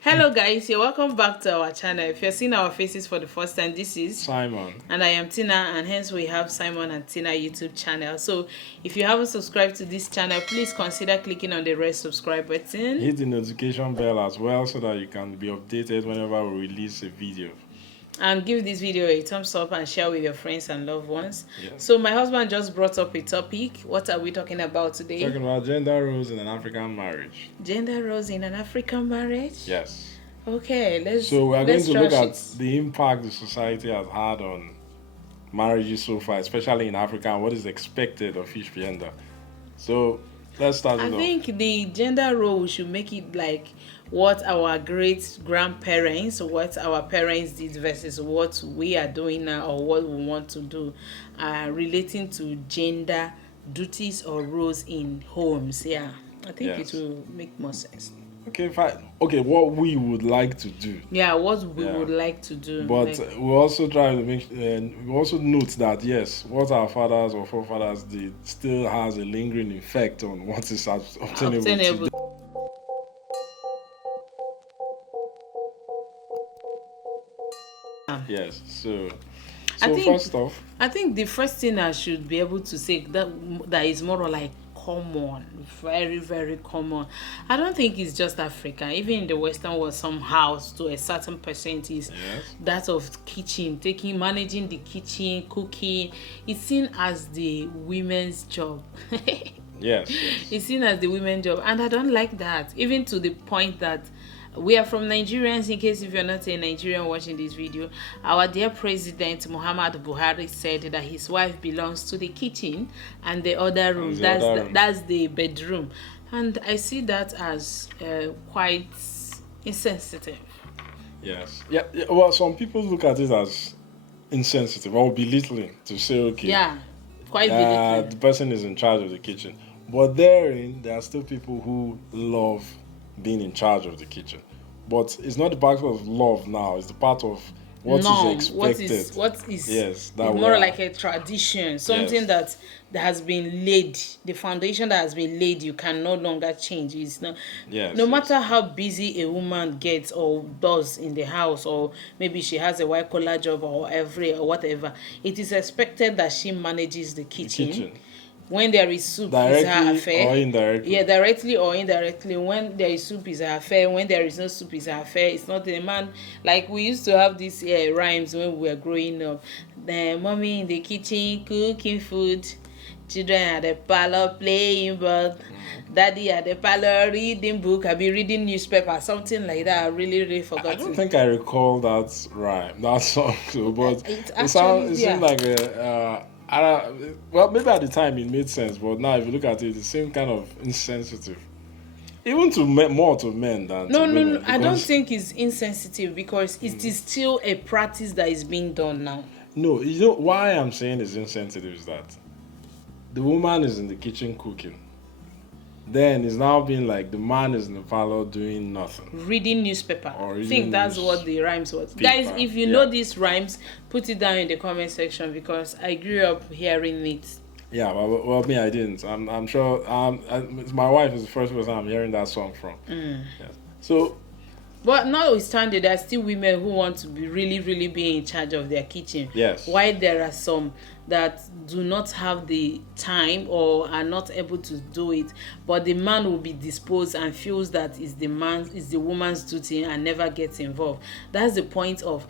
Hello guys, you're welcome back to our channel. If you're seeing our faces for the first time, this is Simon. and I am Tina, and hence we have Simon and Tina YouTube channel. So if you haven't subscribed to this channel, please consider clicking on the red subscribe button. Hit the notification bell as well so that you can be updated whenever we release a video. And give this video a thumbs up and share with your friends and loved ones. Yes. So my husband just brought up a topic. What are we talking about today? Talking about gender roles in an African marriage. Gender roles in an African marriage? Yes. Okay, let's So we are going to look at it. the impact the society has had on marriages so far, especially in Africa, and what is expected of each gender. So let's start it I off. think the gender role, we should make it like what our great grandparents, what our parents did versus what we are doing now or what we want to do, relating to gender duties or roles in homes. Yeah, I think Yes. it will make more sense. Okay, fine. Okay, what we would like to do. Yeah, what we would like to do. But like, we also try to make, we also note that yes, what our fathers or forefathers did still has a lingering effect on what is obtainable. Today. Yes, so first off, I think the first thing I should be able to say that is more like common, very very common. I don't think it's just Africa. Even in the Western world, somehow to a certain percent is that of kitchen, managing the kitchen, cooking. It's seen as the women's job. yes, It's seen as the women's job, and I don't like that. Even to the point that we are from Nigerians. In case if you're not a Nigerian watching this video, our dear President Muhammad Buhari said that his wife belongs to the kitchen and the other room. That's the bedroom, and I see that as quite insensitive. Yes. Yeah. Well, some people look at it as insensitive or belittling to say, okay, yeah, quite belittling. The person is in charge of the kitchen, but there are still people who love being in charge of the kitchen. But it's not the part of love now, it's the part of what is expected. What is yes, that it's more like a tradition, something that has been laid, the foundation that has been laid, you can no longer change. It's not no matter how busy a woman gets or does in the house, or maybe she has a white collar job or whatever, it is expected that she manages the kitchen. When there is soup, directly is her affair. Or indirectly. Yeah, directly or indirectly. When there is soup, is her affair. When there is no soup, is her affair. It's not the man. Like we used to have these rhymes when we were growing up. The mommy in the kitchen cooking food, children at the parlor playing ball, daddy at the parlor reading book. I be reading newspaper, something like that. I really forgot. I don't think I recall that rhyme, that song. But it seemed like a. Well, maybe at the time it made sense, but now if you look at it, it seems kind of insensitive. Even to more to men than to women. No. I don't think it's insensitive because it is still a practice that is being done now. No, you know why I'm saying it's insensitive is that the woman is in the kitchen cooking. Then it's now being like the man is in the parlor doing nothing. Reading newspaper. I think that's what the rhymes was. Guys, if you know these rhymes, put it down in the comment section because I grew up hearing it. Yeah, well, me, I didn't. I'm sure. My wife is the first person I'm hearing that song from. Yeah. So. But notwithstanding, there are still women who want to be really be in charge of their kitchen. Yes. While there are some that do not have the time or are not able to do it, but the man will be disposed and feels that is the woman's duty and never gets involved. That's the point of,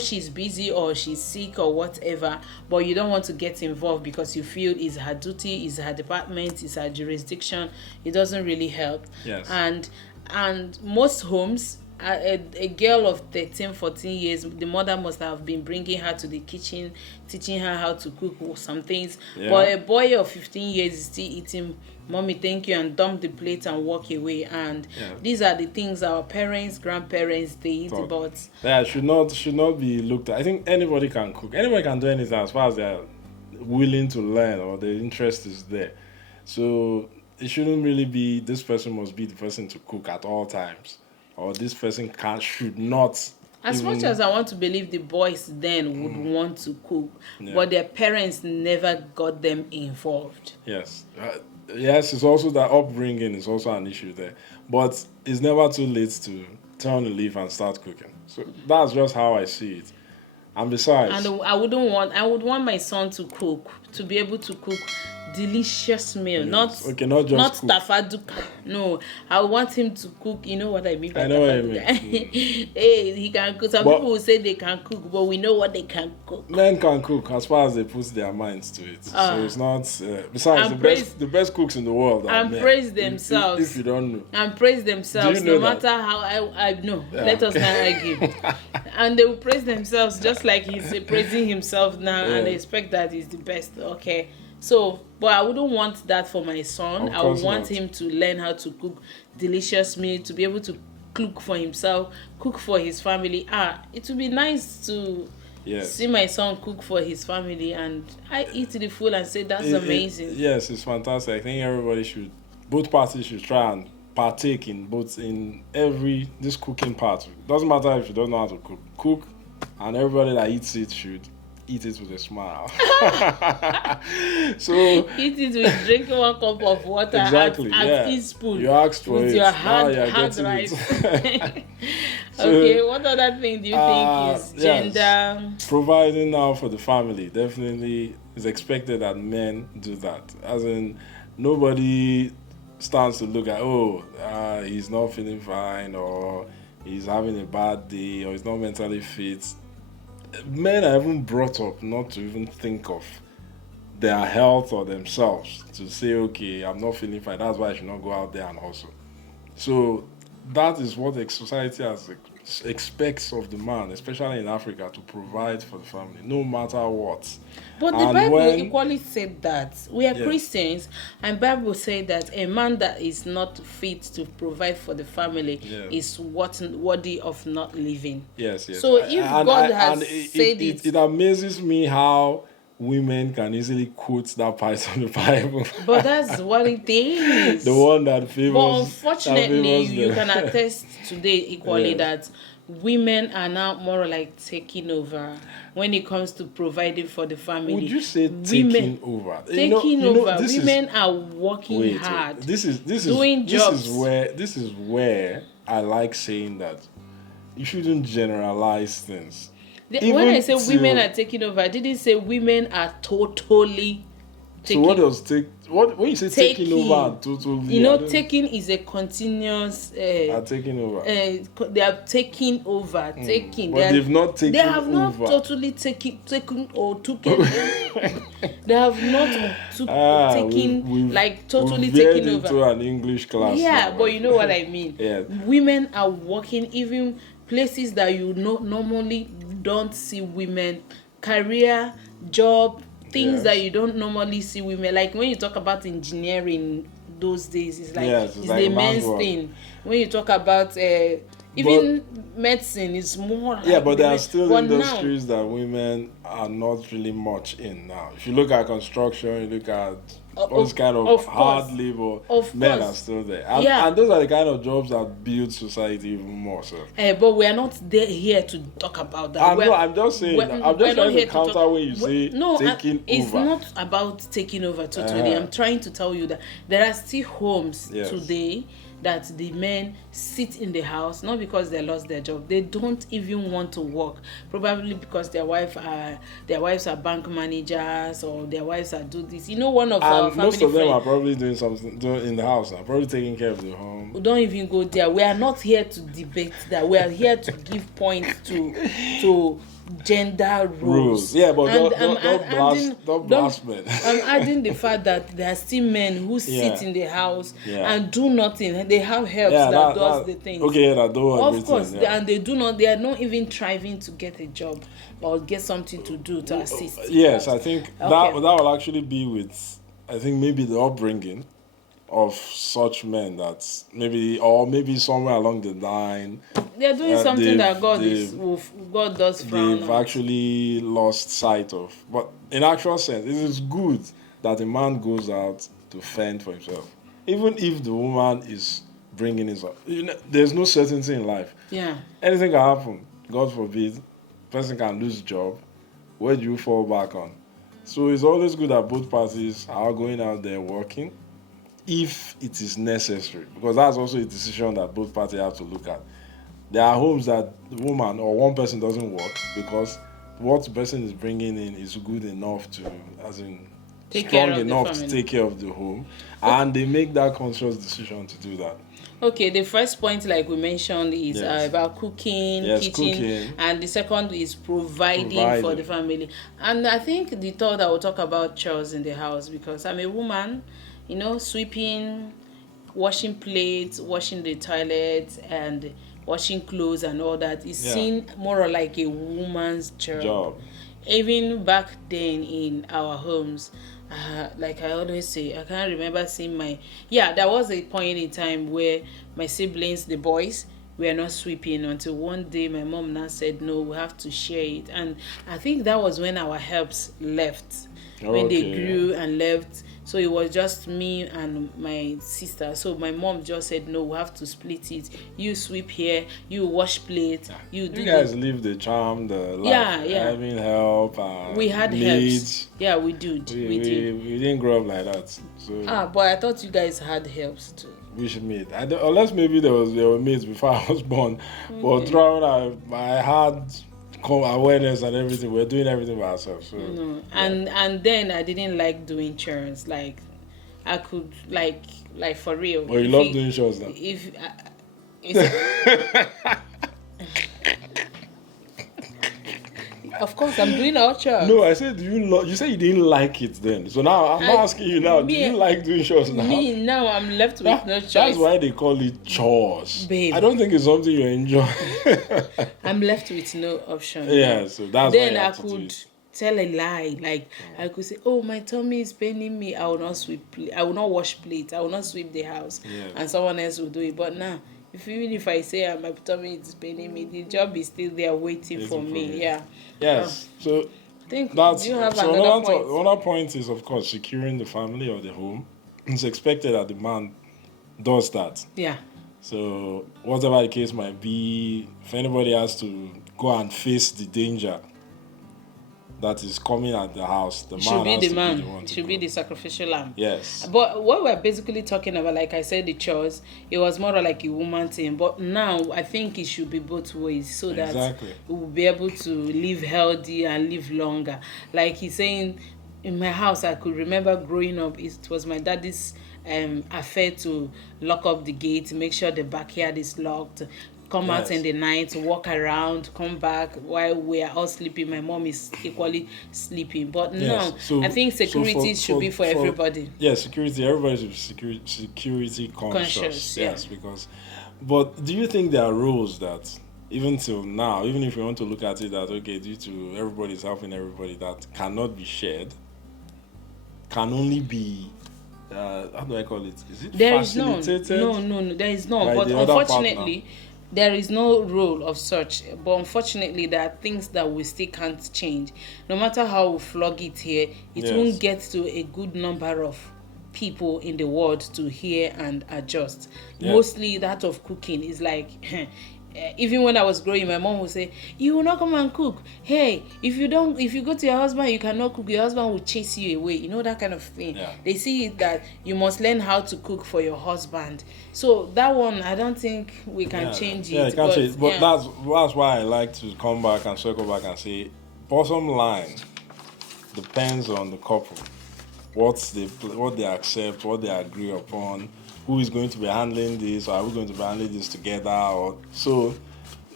she's busy or she's sick or whatever, but you don't want to get involved because you feel it's her duty, it's her department, it's her jurisdiction. It doesn't really help. Yes. And most homes, a girl of 13-14 years, the mother must have been bringing her to the kitchen, teaching her how to cook some things. But a boy of 15 years is still eating mommy thank you and dump the plate and walk away. And these are the things our parents, grandparents did. But should not be looked at. I think anybody can cook, anybody can do anything as far as they're willing to learn or the interest is there. So it shouldn't really be this person must be the person to cook at all times, or this person should not. As much as I want to believe the boys then would want to cook, but their parents never got them involved. Yes. Yes, it's also that upbringing is also an issue there. But it's never too late to turn a leaf and start cooking. So that's just how I see it. And besides, And I would want my son to cook, to be able to cook delicious meal, yes. Okay, not just not cook. tafaduka. No, I want him to cook. You know what I mean by I know what you tafaduka. Hey, he can cook. Some But- people will say they can cook, but we know what they can cook. Men can cook as far as they put their minds to it. So it's not. Besides, And the best cooks in the world are and men. praise themselves. If you don't know, And praise themselves, Do you know no that? matter how I know. Yeah. Let us not argue. And they will praise themselves just like he's praising himself now, and they Yeah. expect that he's the best. Okay. So, but I wouldn't want that for my son. Of I would course want not. him to learn how to cook delicious meal, to be able to cook for himself, cook for his family. It would be nice to yes. see my son cook for his family, and I eat the food and say that's amazing. Yes, it's fantastic. I think everybody should, both parties should try and partake in this cooking part. Doesn't matter if you don't know how to cook, and everybody that eats it should eat it with a smile. So Eat it with drinking 1 cup of water exactly, at teaspoon. You asked for with it. your Now hard you're hard getting rice. it. Okay, what other thing do you think is yes. gender? Providing now for the family, definitely is expected that men do that. As in, nobody stands to look at, he's not feeling fine, or he's having a bad day, or he's not mentally fit. Men are even brought up not to even think of their health or themselves, to say, okay, I'm not feeling fine, that's why I should not go out there and hustle. So that is what the society expects of the man, especially in Africa, to provide for the family, no matter what. But the And Bible equally said that we are Yes. Christians, and Bible said that a man that is not fit to provide for the family Yes. is worthy of not living. Yes. So if God has said it, it amazes me how women can easily quote that part of the Bible. But that's what it is. The one that favors. But unfortunately, that you favors can them. attest today equally Yes. that women are now more like taking over when it comes to providing for the family. Would you say women taking over? taking over? This is- Women are working wait, hard. This is doing jobs. This is where I like saying that you shouldn't generalize things. When I say Even women till- are taking over, I didn't say women are totally taking. So what does when you say taking over and totally? You I know, don't- taking is a continuous. are taking over. They are taking over, taking. But they've not taken They have not over. totally taken or taken. They have not taken like totally we've veered taken into over. an English class. Yeah, now. but you know what I mean. Yeah. Women are working even places that you normally don't see women. Career, job, things Yes. that you don't normally see women. Like when you talk about engineering those days, it's like Yes, it's like the a men's man's work. thing. When you talk about even medicine, is more. Yeah, like but there are men. still But now- industries that women are not really much in now. If you look at construction, you look at all this kind of hard course. labor, Of men course. are still there. And, Yeah. and those are the kind of jobs that build society even more. So But we are not there here to talk about that. I'm just saying, I'm we're just not trying here to to counter talk- when you say taking it's over. not about taking over totally. Uh-huh. I'm trying to tell you that there are still homes Yes. today that the men sit in the house, not because they lost their job. They don't even want to work, probably because their wives are bank managers, or their wives are do this. You know, one of our And family most of them friends, are probably doing something in the house now, probably taking care of the home. we don't even go there. We are not here to debate that. We are here to give points to gender roles. Yeah, but And don't blast men. I'm adding the fact that there are still men who sit Yeah. in the house Yeah. and do nothing. They have help Yeah, that does the things. Okay, that do everything. Of course, yeah. and they are not even striving to get a job or get something to do to assist. Yes, I think that Okay. will actually be with, I think maybe the upbringing of such men, that's maybe somewhere along the line They're doing something that God does frown they've on. actually lost sight of. But in actual sense, it is good that a man goes out to fend for himself, even if the woman is bringing his up. There's no certainty in life. Yeah. Anything can happen. God forbid, person can lose job. Where do you fall back on? So it's always good that both parties are going out there working, if it is necessary, because that's also a decision that both parties have to look at. There are homes that the woman or one person doesn't work because what the person is bringing in is good enough to, as in, Take care strong of the enough to family. take care of the home, and they make that conscious decision to do that. Okay, the first point, like we mentioned, is Yes. about cooking, Yes, kitchen, cooking. and the second is providing for the family. And I think the third, I will talk about chores in the house, because I'm a woman, sweeping, washing plates, washing the toilet, and washing clothes and all that is Yeah. seen more like a woman's Job. Even back then in our homes, like I always say, I can't remember seeing there was a point in time where my siblings, the boys, were not sweeping, until one day my mom now said, no, we have to share it. And I think that was when our helps left, when they Okay. grew and left. So it was just me and my sister. So my mom just said, no, we have to split it. You sweep here, you wash plates, you do You guys live the charm, the life. Yeah. Having help. We had needs. helps. Yeah, we did. We did. We didn't grow up like that. So But I thought you guys had helps too. we should meet. Unless maybe there were mates before I was born. But throughout I had awareness and everything. We're doing everything by ourselves. So And then I didn't like doing chores. Like I could like for real. But you love doing chores now. Of course, I'm doing all chores. No, I said you said you didn't like it then. So now I'm not asking you now. Do you like doing chores now? Now I'm left with no choice. That's why they call it chores. Babe. I don't think it's something you enjoy. I'm left with no option. Yeah, so that's then why I could tell a lie. Like I could say, oh, my tummy is paining me, I will not I will not wash plates, I will not sweep the house. Yes. And someone else will do it. But now, even if I say my tummy is paining me, the job is still there waiting for me. Yeah. Yes. So I think that's you have so another point. another point is, of course, securing the family or the home. It's expected that the man does that. Yeah. So whatever the case might be, if anybody has to go and face the danger that is coming at the house, the man Should be has the to man. be the one to Should go. be the sacrificial lamb. Yes. But what we're basically talking about, like I said, the chores, it was more like a woman thing. But now I think it should be both ways, so that Exactly. we will be able to live healthy and live longer. Like he's saying, in my house, I could remember growing up, it was my daddy's affair to lock up the gate, make sure the backyard is locked, come out in the night, walk around, come back while we are all sleeping. My mom is equally sleeping. But now, So- I think so security should be for everybody. Yeah, security. Everybody should be security conscious. Yes, because. But do you think there are rules that, even till now, even if you want to look at it that, okay, due to everybody's helping everybody, that cannot be shared, can only be, how do I call it? Is it There is none. facilitated? No, there is none. by But the other unfortunately, there is no rule of such. But unfortunately, there are things that we still can't change. No matter how we flog it here, it Yes. won't get to a good number of people in the world to hear and adjust. Yeah. Mostly that of cooking is like even when I was growing, my mom would say, you will not come and cook. Hey, if you go to your husband, you cannot cook, your husband will chase you away. You know, that kind of thing. Yeah. They see it that you must learn how to cook for your husband. So that one, I don't think we can change it. Yeah, you can't change it. But that's why I like to come back and circle back and say, bottom line depends on the couple. What they accept, what they agree upon, who is going to be handling this, or are we going to be handling this together? Or so,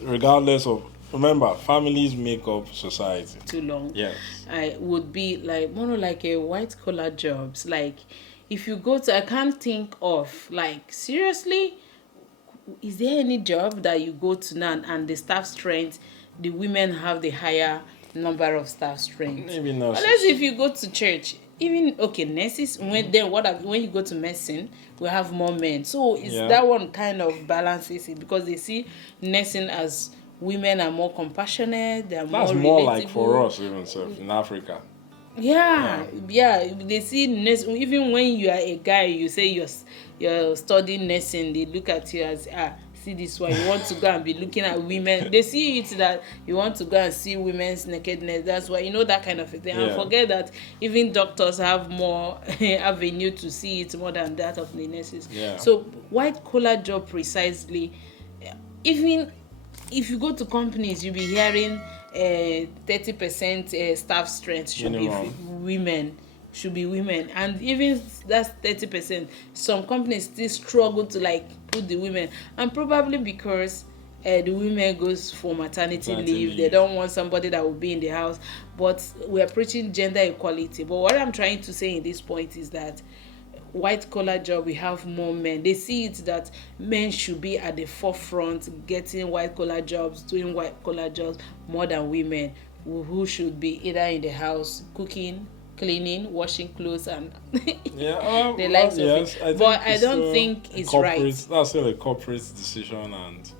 regardless of, remember, families make up society. Too long. Yes. I would be like more like a white collar jobs. Like if you go to, I can't think of, like, seriously, is there any job that you go to now and the staff strength, the women have the higher number of staff strength? Maybe not. Unless if you go to church, even nurses, when you go to medicine, we have more men. So it's that one kind of balances it, because they see nursing as women are more compassionate, they are That's more more relatable. like for us even in Africa. Yeah. They see nursing. Even when you are a guy, you say you're studying nursing, they look at you as see this one, you want to go and be looking at women. They see it that you want to go and see women's nakedness. That's why, that kind of a thing. And forget that even doctors have more avenue to see it more than that of the nurses. Yeah. So white collar job precisely, even if you go to companies, you'll be hearing 30% staff strength should be women. Should be women, and even that's 30%. Some companies still struggle to like put the women, and probably because the women goes for maternity leave. They don't want somebody that will be in the house. But we are preaching gender equality. But what I'm trying to say in this point is that white collar job, we have more men. They see it that men should be at the forefront, getting white collar jobs, doing white collar jobs more than women, who should be either in the house cooking, cleaning, washing clothes, and the likes of it. But I don't think it's right. That's still a corporate decision, and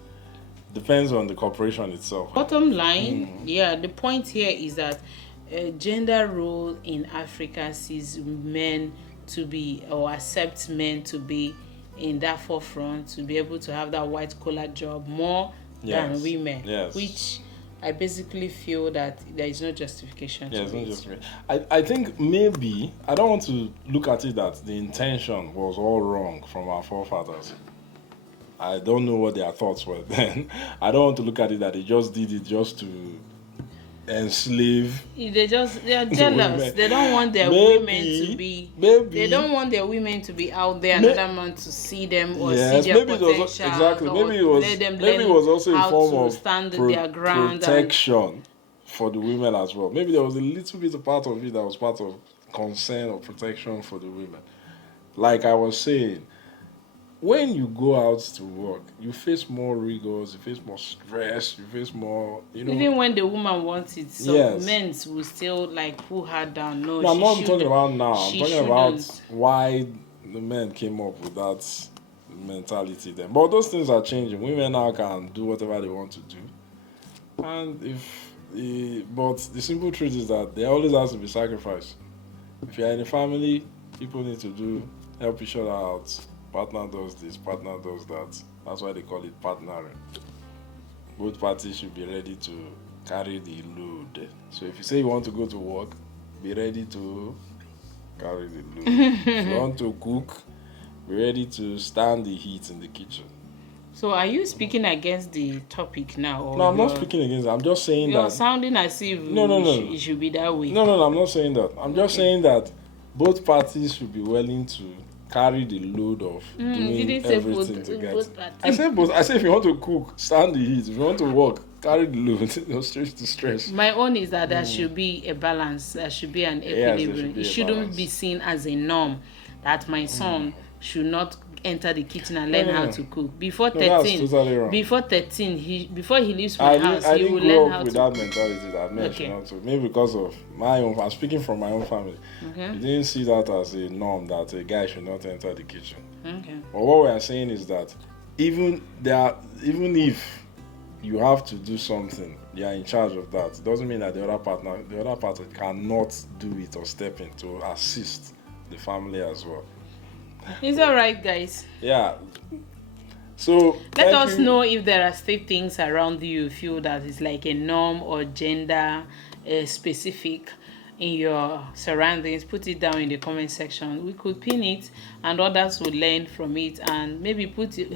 depends on the corporation itself. Bottom line, the point here is that gender role in Africa sees men to be, or accepts men to be in that forefront, to be able to have that white collar job more than women, which I basically feel that there is no justification to it. No justification. I think maybe, I don't want to look at it that the intention was all wrong from our forefathers. I don't know what their thoughts were then. I don't want to look at it that they just did it just to enslave. They are jealous. They don't want their women to be. They don't want their women to be out there. Another man to see them or see their potential. Maybe it was also a form of stand their ground protection for the women as well. Maybe there was a little bit of part of it that was part of concern or protection for the women. Like I was saying, when you go out to work, you face more rigors, you face more stress, you face more, Even when the woman wants it, some men will still like pull her down. No, I'm not talking about now. I'm talking about why the men came up with that mentality then. But those things are changing. Women now can do whatever they want to do. And but the simple truth is that there always has to be sacrifice. If you're in a family, people need to help each other out. Partner does this, partner does that. That's why they call it partnering. Both parties should be ready to carry the load. So if you say you want to go to work, be ready to carry the load. If you want to cook, be ready to stand the heat in the kitchen. So are you speaking against the topic now? Or no, I'm not speaking against it. I'm just saying you're sounding as if it should be that way. No, I'm not saying that. I'm just saying that both parties should be willing to carry the load of doing everything together. I said both. I said if you want to cook, stand the heat. If you want to work, carry the load. No stress to stress. My own is that there should be a balance. There should be an equilibrium. It shouldn't be seen as a norm that my son should not enter the kitchen and learn how to cook. Before 13, before he leaves my house, he will learn how to cook. I didn't grow up with that mentality that men should not cook. Maybe because of my own, I'm speaking from my own family. You didn't see that as a norm that a guy should not enter the kitchen. But what we are saying is that even if you have to do something, you are in charge of that. It doesn't mean that the other partner cannot do it or step in to assist the family as well. It's all right, guys. Yeah. So let us know if there are still things around you feel that is like a norm or gender specific in your surroundings. Put it down in the comment section. We could pin it, and others will learn from it, and maybe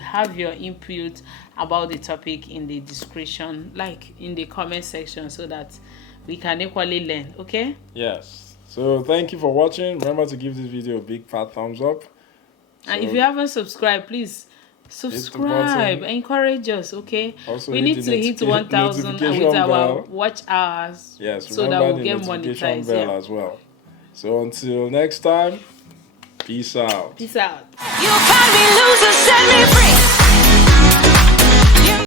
have your input about the topic in the description, like in the comment section, so that we can equally learn. Okay? Yes. So thank you for watching. Remember to give this video a big fat thumbs up. And if you haven't subscribed, please subscribe. Encourage us, okay? Also we need to hit 1,000 with our watch hours, so that we'll get monetized. As well. So until next time, peace out. Peace out. You can't be loser, send me